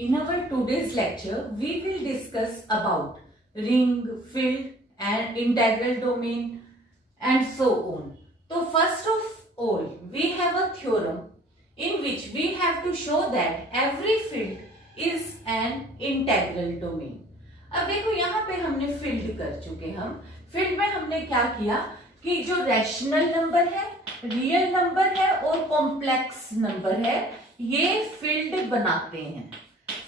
In our today's lecture, we will discuss about ring, field and integral domain and so on. So first of all, we have a theorem in which we have to show that every field is an integral domain. अब देखो यहाँ पे हमने field कर चुके हम field में हमने क्या किया कि जो रैशनल नंबर है, रियल नंबर है और कॉम्प्लेक्स नंबर है, ये फील्ड बनाते हैं।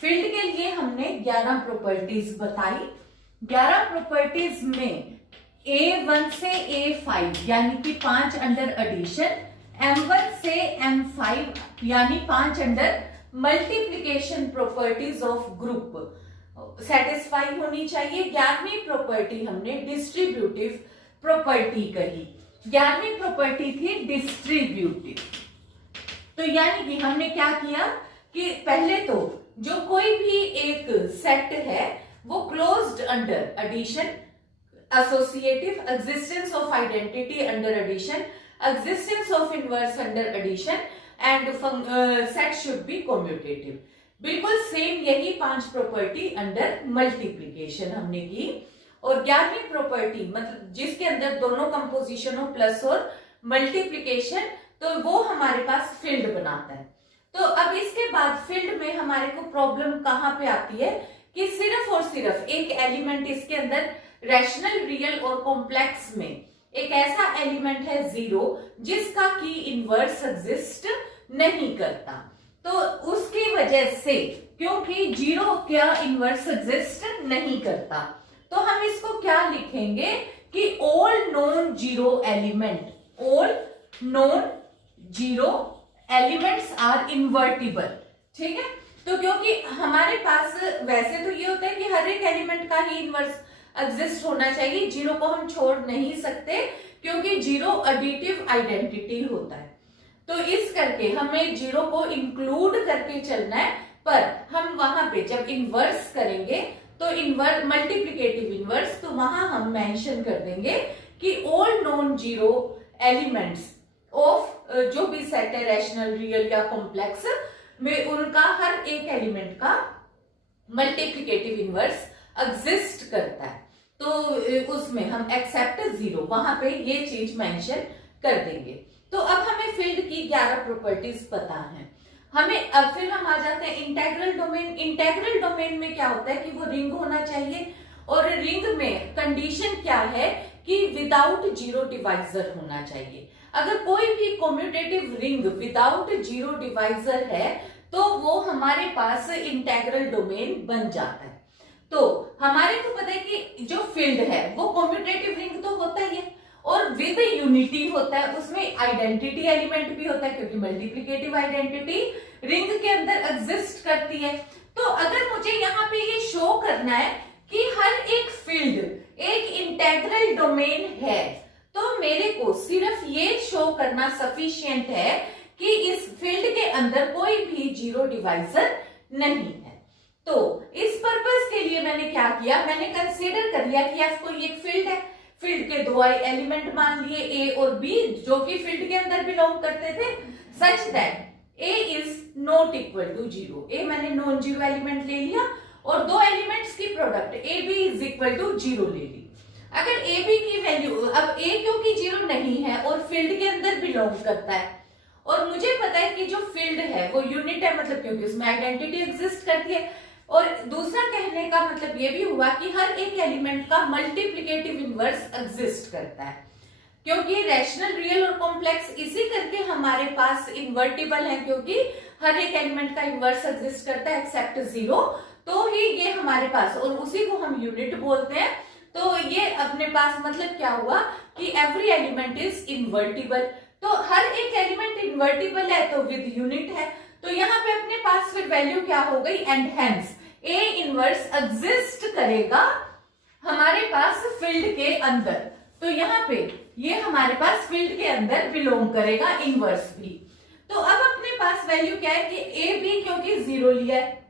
फील्ड के लिए हमने 11 प्रॉपर्टीज बताई। 11 प्रॉपर्टीज में A1 से A5 यानी कि 5 अंडर एडिशन, M1 से M5 यानी 5 under multiplication properties of group satisfy होनी चाहिए। 11वीं प्रॉपर्टी हमने डिस्ट्रीब्यूटिव प्रॉपर्टी कही। 11वीं प्रॉपर्टी थी डिस्ट्रीब्यूटिव। तो यानी कि हमने क्या किया कि पहले तो जो कोई भी एक सेट है वो closed under addition, associative, existence of identity under addition, existence of inverse under addition and set should be commutative. बिल्कुल सेम यही 5 प्रॉपर्टी अंडर मल्टीप्लिकेशन हमने की। और 11वीं प्रॉपर्टी मतलब जिसके अंदर दोनों कंपोजिशन हो प्लस और मल्टीप्लिकेशन, तो वो हमारे पास फील्ड बनाता है। तो अब इसके बाद फील्ड में हमारे को प्रॉब्लम कहां पे आती है कि सिर्फ और सिर्फ एक एलिमेंट इसके अंदर रैशनल, रियल और कॉम्प्लेक्स में एक ऐसा एलिमेंट है 0 जिसका की इनवर्स एग्जिस्ट नहीं करता। तो उसकी वजह से क्योंकि 0 क्या इनवर्स एग्जिस्ट नहीं करता, तो हम इसको क्या लिखेंगे कि all non 0 element, all non 0 elements are invertible. ठीक है, तो क्योंकि हमारे पास वैसे तो ये होता है कि हर एक एलिमेंट का ही इनवर्स एग्जिस्ट होना चाहिए, 0 को हम छोड़ नहीं सकते क्योंकि 0 एडिटिव आइडेंटिटी होता है। तो इस करके हमें 0 को इंक्लूड करके चलना है, पर हम वहां पे जब इनवर्स करेंगे तो इनवर्स मल्टीप्लिकेटिव इनवर्स, तो वहां हम मेंशन कर देंगे कि ऑल नोन 0 एलिमेंट्स ऑफ जो भी सेट है रैशनल, रियल या कॉम्प्लेक्स में, उनका हर एक एलिमेंट का मल्टीप्लिकेटिव इनवर्स एग्जिस्ट करता है। तो उसमें हम एक्सेप्ट 0 वहां पे ये चीज मेंशन कर देंगे। तो अब हमें फील्ड की 11 प्रॉपर्टीज पता है। हमें अब फिर हम आ जाते हैं इंटेग्रल डोमेन। इंटेग्रल डोमेन में क्या होता है कि वो रिंग होना चाहिए, और रिंग में कंडीशन क्या है कि विदाउट 0 डिवाइजर होना चाहिए। अगर कोई भी कम्यूटेटिव रिंग विदाउट 0 डिवाइजर है तो वो हमारे पास इंटेग्रल डोमेन बन जाता है। तो हमारे को पता है कि जो फील्ड है वो कम्यूटेटिव रिंग तो होता ही है और विद यूनिटी होता है, उसमें आइडेंटिटी एलिमेंट भी होता है क्योंकि मल्टीप्लिकेटिव आइडेंटिटी रिंग के अंदर एग्जिस्ट करती है। तो अगर मुझे यहाँ पे ये शो करना है कि हर एक फील्ड एक इंटेग्रल डोमेन है, तो मेरे को सिर्फ ये शो करना सफिशिएंट है कि इस फील्ड के अंदर कोई भी 0 डिवाइजर नहीं है। तो इस पर्पस के लिए मैंने क्या किया, मैंने कंसीडर कर लिया कि F कोई एक फील्ड है, फील्ड के 2 एलिमेंट मान लिए A और B जो कि फील्ड के अंदर बिलोंग करते थे, such that A is not equal to 0। A मैंने नॉन 0 एलिमेंट ले लिया और 2 एलिमेंट्स की product AB is equal to 0 ले ली। अगर AB की वैल्यू, अब A क्योंकि 0 नहीं है और फील्ड के अंदर बिलोंग करता है और मुझे पता है कि जो फील्ड है वो यूनिट है, मतलब क्योंकि उसमें आइडेंटिटी एग्जिस्ट करती है। और दूसरा कहने का मतलब ये भी हुआ कि हर एक एलिमेंट का मल्टीप्लिकेटिव इनवर्स एग्जिस्ट करता है, क्योंकि रैशनल, रियल और कॉम्प्लेक्स इसी करके हमारे पास इन्वर्टिबल है, क्योंकि हर एक एलिमेंट का इनवर्स एग्जिस्ट करता है एक्सेप्ट 0, तो ही ये हमारे पास, और उसी को हम यूनिट बोलते हैं। तो ये अपने पास मतलब क्या हुआ कि एवरी एलिमेंट इज इन्वर्टिबल। तो हर एक एलिमेंट इन्वर्टिबल है तो विद यूनिट है, तो यहाँ पे अपने पास फिर वैल्यू क्या हो गई, and hence A inverse exist करेगा हमारे पास फील्ड के अंदर। तो यहाँ पे ये हमारे पास फील्ड के अंदर बिलोंग करेगा इनवर्स भी। तो अब अपने पास वैल्यू क्या है कि A भी क्योंकि 0 लिया है,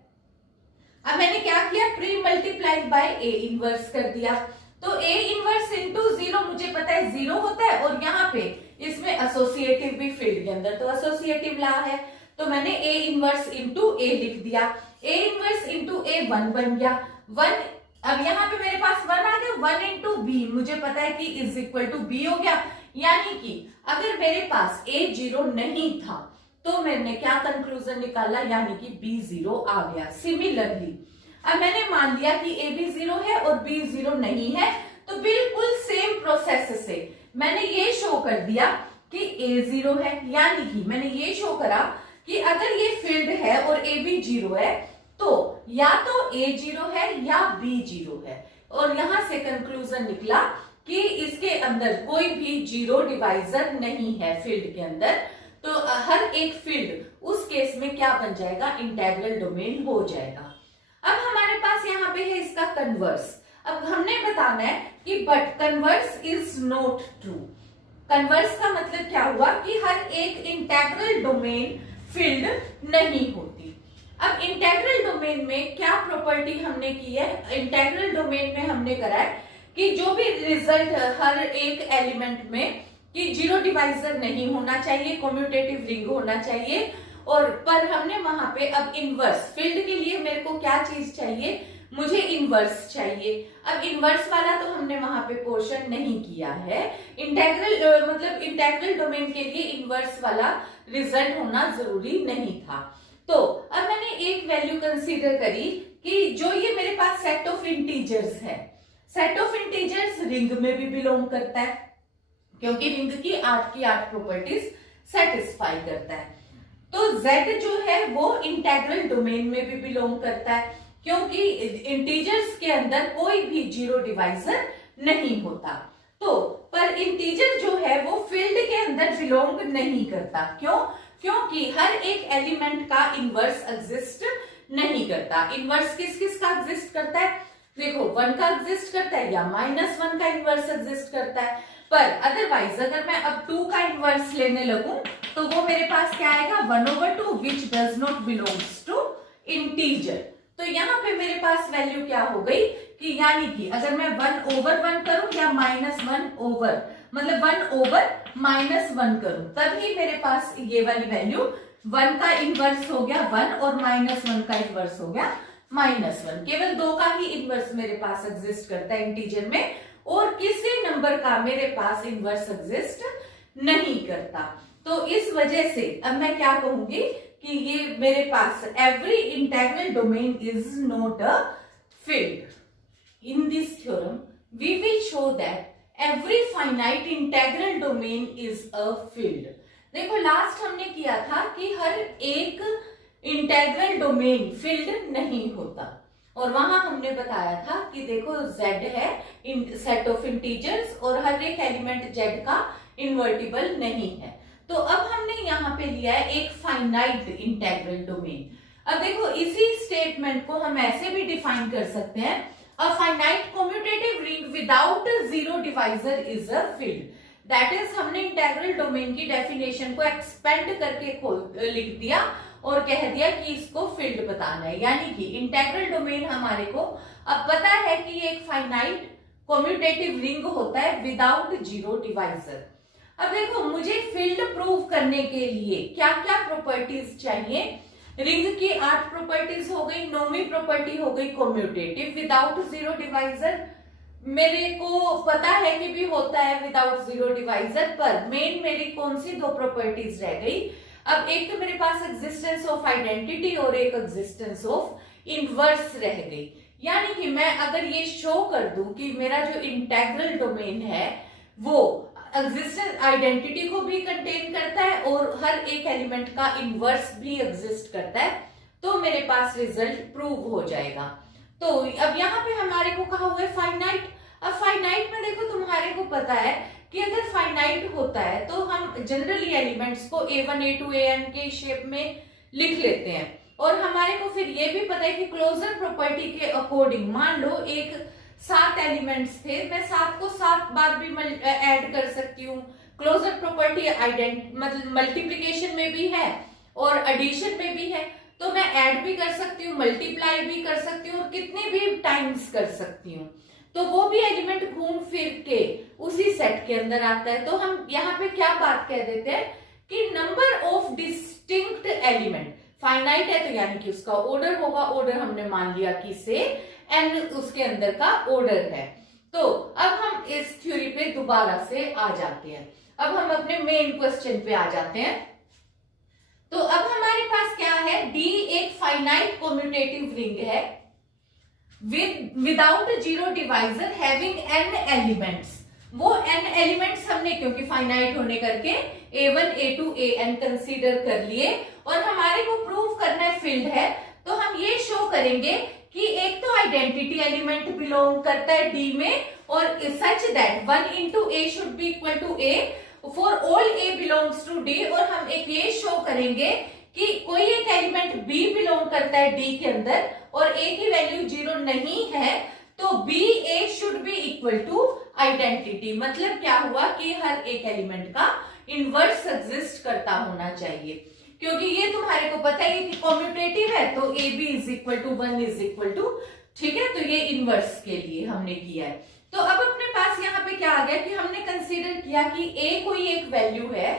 अब मैंने क्या किया, pre multiplied by A inverse कर दिया। तो A इनवर्स इंटू 0 मुझे पता है 0 होता है, और यहाँ पे इसमें एसोसिएटिव भी फील्ड के अंदर, तो एसोसिएटिव ला है, तो मैंने A इनवर्स इंटू A लिख दिया। A इनवर्स इंटू A 1 बन गया, 1, अब यहाँ पे मेरे पास 1 आ गया, 1 इंटू बी मुझे पता है कि इज इक्वल टू बी हो गया। यानी कि अगर मेरे पास A 0 नहीं था तो मैंने क्या कंक्लूजन निकाला, यानी कि B 0 आ गया। सिमिलरली अब मैंने मान लिया कि A भी 0 है और B 0 नहीं है, तो बिल्कुल सेम प्रोसेस से मैंने ये शो कर दिया कि A 0 है, यानी कि मैंने ये शो करा कि अगर ये फील्ड है और A भी 0 है तो या तो A 0 है या B 0 है, और यहां से कंक्लूजन निकला कि इसके अंदर कोई भी जीरो डिवाइजर नहीं है फील्ड के अंदर, तो हर एक फील्ड उस केस में क्या बन जाएगा, इंटेग्रल डोमेन हो जाएगा। अब हमारे पास यहाँ पे है इसका कन्वर्स। अब हमने बताना है कि but converse is not true. Converse का मतलब क्या हुआ कि हर एक इंटेग्रल डोमेन फील्ड नहीं होती। अब इंटेग्रल डोमेन में क्या प्रॉपर्टी हमने की है, इंटेग्रल डोमेन में हमने करा है कि जो भी रिजल्ट हर एक एलिमेंट में कि जीरो डिवाइजर नहीं होना चाहिए, कम्यूटेटिव रिंग होना चाहिए, और पर हमने वहां पे अब इनवर्स फील्ड के लिए मेरे को क्या चीज चाहिए, मुझे इनवर्स चाहिए। अब इनवर्स वाला तो हमने वहां पे पोर्शन नहीं किया है, इंटेग्रल मतलब इंटेग्रल डोमेन के लिए इनवर्स वाला रिजल्ट होना जरूरी नहीं था। तो अब मैंने एक वैल्यू कंसीडर करी कि जो ये मेरे पास सेट ऑफ इंटीजर्स है, सेट ऑफ इंटीजर्स रिंग में भी बिलोंग करता है, क्योंकि रिंग की 8 प्रॉपर्टीज सेटिस्फाई करता है। तो Z जो है वो इंटेग्रल डोमेन में भी बिलोंग करता है, क्योंकि इंटीजर्स के अंदर कोई भी जीरो डिवाइजर नहीं होता। तो पर इंटीजर जो है वो फील्ड के अंदर बिलोंग नहीं करता। क्यों? क्योंकि हर एक एलिमेंट का इनवर्स एग्जिस्ट नहीं करता। इनवर्स किस किस का एग्जिस्ट करता है, देखो 1 का एग्जिस्ट करता है या -1 का इनवर्स एग्जिस्ट करता है, पर अदरवाइज अगर मैं अब 2 का इनवर्स लेने लगूं तो वो मेरे पास क्या आएगा, 1/2 which does not belongs to integer. तो यहाँ पे मेरे पास वैल्यू क्या हो गई कि यानी कि अगर मैं 1/1 करूं या -1 ओवर मतलब 1/-1 करूं तभी मेरे पास ये वाली वैल्यू 1 का इनवर्स हो गया 1 और -1 का इनवर्स हो गया -1। केवल 2 का ही इनवर्स मेरे पास एग्जिस्ट करता है इंटीजर में, और किसी नंबर का मेरे पास इनवर्स एग्जिस्ट नहीं करता। तो इस वजह से अब मैं क्या कहूंगी कि ये मेरे पास every integral domain is not a field. In this theorem we will show that every finite integral domain is a field. देखो लास्ट हमने किया था कि हर एक इंटेग्रल डोमेन फील्ड नहीं होता, और वहां हमने बताया था कि देखो Z है सेट ऑफ इंटीजर्स और हर एक एलिमेंट Z का इन्वर्टिबल नहीं है। तो अब हमने यहाँ पे लिया है एक फाइनाइट इंटेग्रल डोमेन। अब देखो इसी स्टेटमेंट को हम ऐसे भी डिफाइन कर सकते हैं, a finite commutative ring without zero divisor is a field. That is हमने इंटेग्रल डोमेन की डेफिनेशन को एक्सपेंड करके लिख दिया और कह दिया कि इसको फील्ड बताना है। यानी कि इंटेग्रल डोमेन हमारे को अब पता है कि ये एक फाइनाइट कम्यूटेटिव रिंग होता है विदाउट जीरो डिवाइजर। अब देखो मुझे फील्ड प्रूव करने के लिए क्या क्या प्रॉपर्टीज चाहिए, रिंग की 8 प्रॉपर्टीज हो गई, 9वीं प्रॉपर्टी हो गई कम्यूटेटिव विदाउट जीरो डिवाइजर। मेरे को पता है कि भी होता है विदाउट जीरो डिवाइजर, पर मेन मेरी कौन सी 2 प्रॉपर्टीज रह गई। अब एक तो मेरे पास एग्जिस्टेंस ऑफ आइडेंटिटी और एक एग्जिस्टेंस ऑफ इनवर्स रह गई। यानी कि मैं अगर ये शो कर दूं कि मेरा जो इंटेग्रल डोमेन है वो एग्जिस्टेंस आइडेंटिटी को भी कंटेन करता है और हर एक एलिमेंट का इनवर्स भी एग्जिस्ट करता है, तो मेरे पास रिजल्ट प्रूव हो जाएगा। तो अब यहाँ पे हमारे को कहा हुआ है फाइनाइट। अब फाइनाइट में देखो तुम्हारे को पता है कि अगर फाइनाइट होता है तो हम जनरली एलिमेंट्स को A1 A2 AN के शेप में लिख लेते हैं, और हमारे को फिर ये भी पता है कि क्लोजर प्रॉपर्टी के अकॉर्डिंग मान लो एक 7 एलिमेंट्स थे, मैं 7 को 7 बार भी ऐड कर सकती हूँ। क्लोजर प्रॉपर्टी मतलब मल्टीप्लीकेशन में भी है और एडिशन में भी है, तो मैं ऐड भी कर सकती हूँ, मल्टीप्लाई भी कर सकती हूँ और कितने भी टाइम्स कर सकती हूँ, तो वो भी एलिमेंट घूम फिर के उसी सेट के अंदर आता है। तो हम यहाँ पे क्या बात कह देते हैं कि number of distinct element, finite है तो यानी कि उसका ऑर्डर होगा, ऑर्डर हमने मान लिया कि से एन उसके अंदर का ऑर्डर है। तो अब हम इस थ्योरी पे दोबारा से आ जाते हैं, अब हम अपने मेन क्वेश्चन पे आ जाते हैं। तो अब हमारे पास क्या है, डी एक फाइनाइट कम्यूटेटिव रिंग है without zero divisor having an elements. वो एन एलिमेंट्स हमने क्योंकि फाइनाइट होने करके A1 A2 AN कंसीडर कर लिए, और हमारे को प्रूव करना है फील्ड है, तो हम ये शो करेंगे कि एक तो आइडेंटिटी एलिमेंट बिलोंग करता है D में, और such that 1 into A should be equal to A for all A belongs to D, और हम एक ये शो करेंगे कि कोई एक एलिमेंट B बिलोंग करता है D के अंदर और A की वैल्यू 0 नहीं है, तो B A should be equal to identity. मतलब क्या हुआ कि हर एक एलिमेंट का इनवर्स एग्जिस्ट करता होना चाहिए, क्योंकि ये तुम्हारे को पता है कि कम्यूटेटिव है, तो A B is equal to 1 is equal to, ठीक है, तो ये इनवर्स के लिए हमने किया है। तो अब अपने पास यहाँ पे क्या आ गया कि हमने कंसीडर किया कि ए कोई एक वैल्यू है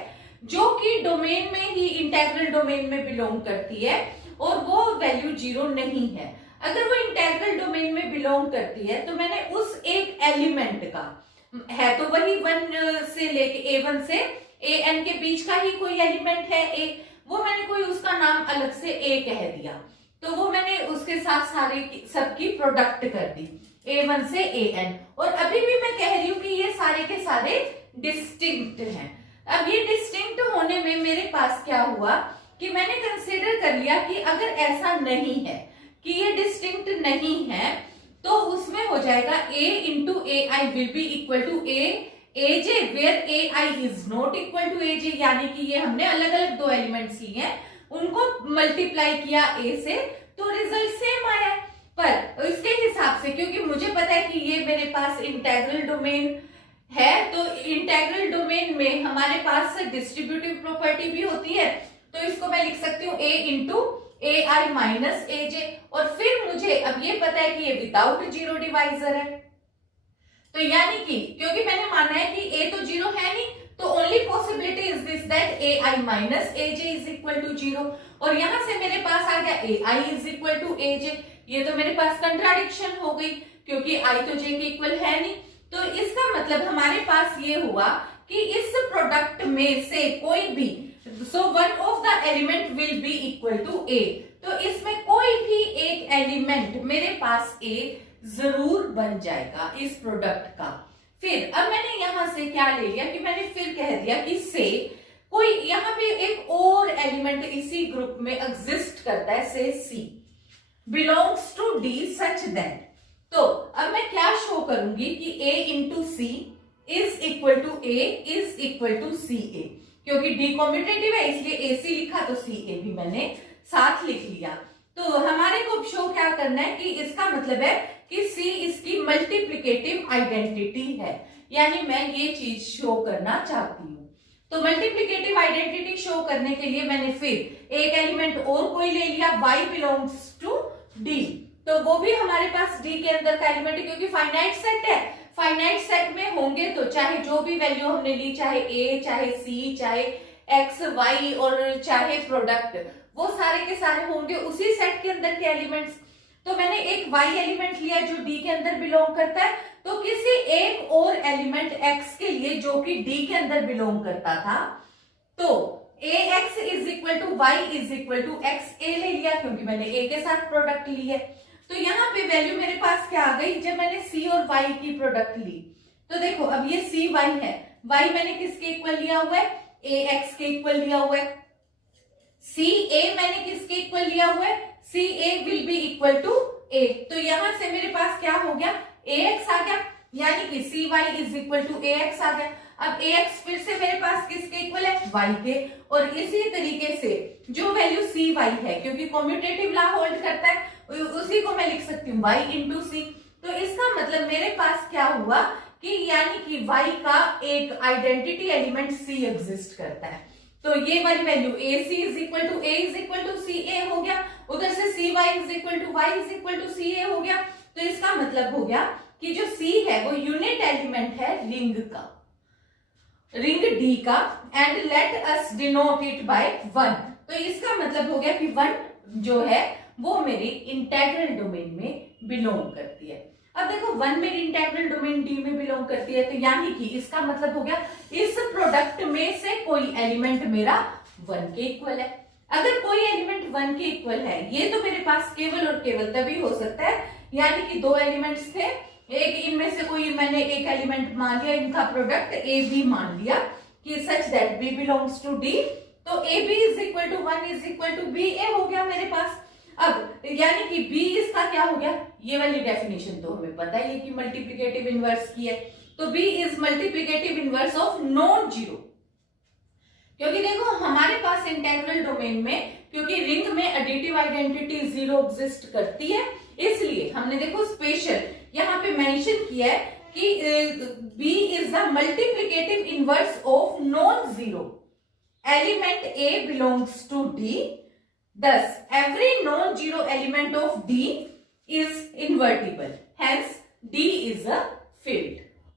जो कि डोमेन में ही, इंटेग्रल डोमेन में बिलोंग करती है, और वो वैल्यू 0 नहीं है। अगर वो इंटेग्रल डोमेन में बिलोंग करती है तो मैंने उस एक एलिमेंट का, है तो वही 1 से लेके A1 से AN के बीच का ही कोई एलिमेंट है A, वो मैंने कोई उसका नाम अलग से A कह दिया, तो वो मैंने उसके साथ सारे सबकी प्रोडक्ट कर दी A1 से AN, और अभी भी मैं कह रही हूं कि ये सारे के सारे डिस्टिंक्ट हैं। अब ये डिस्टिंक्ट होने में मेरे पास क्या हुआ कि मैंने कंसीडर कर लिया कि अगर ऐसा नहीं है कि ये डिस्टिंक्ट नहीं है, तो उसमें हो जाएगा A into AI will be equal to AJ where AI is not equal to AJ, यानी कि ये हमने अलग अलग दो एलिमेंट्स लिए हैं, उनको मल्टीप्लाई किया A से, तो रिजल्ट सेम आया। पर इसके हिसाब से, क्योंकि मुझे पता है कि ये मेरे पास इंटेग्रल डोमेन है, तो इंटेग्रल डोमेन में हमारे पास डिस्ट्रीब्यूटिव प्रॉपर्टी भी होती है, तो इसको मैं लिख सकती हूँ A into AI minus AJ, और फिर मुझे अब ये पता है कि ये विदाउट जीरो डिवाइजर है, तो यानी कि क्योंकि मैंने माना है कि A तो 0 है नहीं, तो only possibility is this that AI minus AJ is equal to 0, और यहां से मेरे पास आ गया AI is equal to AJ। ये तो मेरे पास कंट्राडिक्शन हो गई, क्योंकि I तो J के इक्वल है नहीं, तो इसका मतलब हमारे पास ये हुआ कि इस प्रोडक्ट में से कोई भी, so one of the element will be equal to A, तो इसमें कोई भी एक एलिमेंट मेरे पास A जरूर बन जाएगा इस प्रोडक्ट का। फिर अब मैंने यहां से क्या ले लिया कि मैंने फिर कह दिया कि से कोई यहाँ पे एक और एलिमेंट इसी ग्रुप में एग्जिस्ट करता है, से C belongs to D such that, तो अब मैं क्या शो करूंगी कि A into C is equal to A is equal to CA, क्योंकि D कम्यूटेटिव है इसलिए AC लिखा, तो CA भी मैंने साथ लिख लिया। तो हमारे को शो क्या करना है कि इसका मतलब है कि C इसकी मल्टीप्लिकेटिव आइडेंटिटी है, यानी मैं ये चीज शो करना चाहती हूँ। तो मल्टीप्लिकेटिव आइडेंटिटी शो करने के लिए मैंने फिर एक एलिमेंट और कोई ले लिया, Y बिलोंग्स टू D, तो वो भी हमारे पास D के अंदर का एलिमेंट है, क्योंकि फाइनाइट सेट है, फाइनाइट सेट में होंगे तो चाहे जो भी वैल्यू हमने ली, चाहे A चाहे C चाहे X Y और चाहे प्रोडक्ट, वो सारे के सारे होंगे उसी सेट के अंदर के एलिमेंट्स। तो मैंने एक Y एलिमेंट लिया जो D के अंदर बिलोंग करता है, तो किसी एक और एलिमेंट X के लिए जो कि D के अंदर बिलोंग करता था, तो AX is equal to Y is equal to XA ले लिया, क्योंकि मैंने A के साथ प्रोडक्ट ली है। तो यहाँ पे वैल्यू मेरे पास क्या आ गई, जब मैंने C और Y की प्रोडक्ट ली, तो देखो अब ये C Y है, Y मैंने किसके इक्वल लिया हुआ है, AX के इक्वल लिया हुआ है, CA मैंने किसके इक्वल लिया हुआ है, CA will be equal to A, तो यहां से मेरे पास क्या हो गया, AX आ गया, यानी कि CY is equal to AX आ गया। अब AX फिर से मेरे पास किसके इक्वल है, Y के, और इसी तरीके से जो वैल्यू CY है, क्योंकि कम्यूटेटिव लॉ होल्ड करता है, उसी को मैं लिख सकती हूँ Y इंटू C। तो इसका मतलब मेरे पास क्या हुआ कि यानी कि Y का एक आइडेंटिटी एलिमेंट C एग्जिस्ट करता है, तो ये वाली value AC is equal to A is equal to CA हो गया, उधर से CY is equal to Y is equal to CA हो गया। तो इसका मतलब हो गया कि जो C है वो यूनिट एलिमेंट है रिंग D का, and let us denote it by 1। तो इसका मतलब हो गया कि 1 जो है वो मेरी इंटेग्रल डोमेन में बिलोंग करती है। अब देखो 1 मेरी इंटेग्रल डोमेन डी में बिलोंग करती है, तो यानी कि इसका मतलब हो गया इस प्रोडक्ट में से कोई एलिमेंट मेरा 1 के इक्वल है। अगर कोई एलिमेंट 1 के इक्वल है, ये तो मेरे पास केवल और केवल तभी हो सकता है, यानी कि 2 एलिमेंट्स थे, एक इनमें से कोई मैंने एक एलिमेंट मान लिया, इनका प्रोडक्ट ए बी मान लिया कि such that b belongs to d, तो A B is equal to 1 is equal to b a हो गया मेरे पास। अब यानी कि b इसका क्या हो गया, ये वाली डेफिनेशन तो हमें पता ही है कि मल्टीप्लिकेटिव इनवर्स की है, तो b is multiplicative inverse of non zero. क्योंकि देखो हमारे पास इंटेग्रल डोमेन में, क्योंकि रिंग में एडिटिव आइडेंटिटी 0 एग्जिस्ट करती है, इसलिए हमने देखो स्पेशल यहाँ पे मेंशन किया है कि b is the multiplicative inverse of non zero element a belongs to d। Thus, every non-zero element of D is invertible. Hence, D is a field.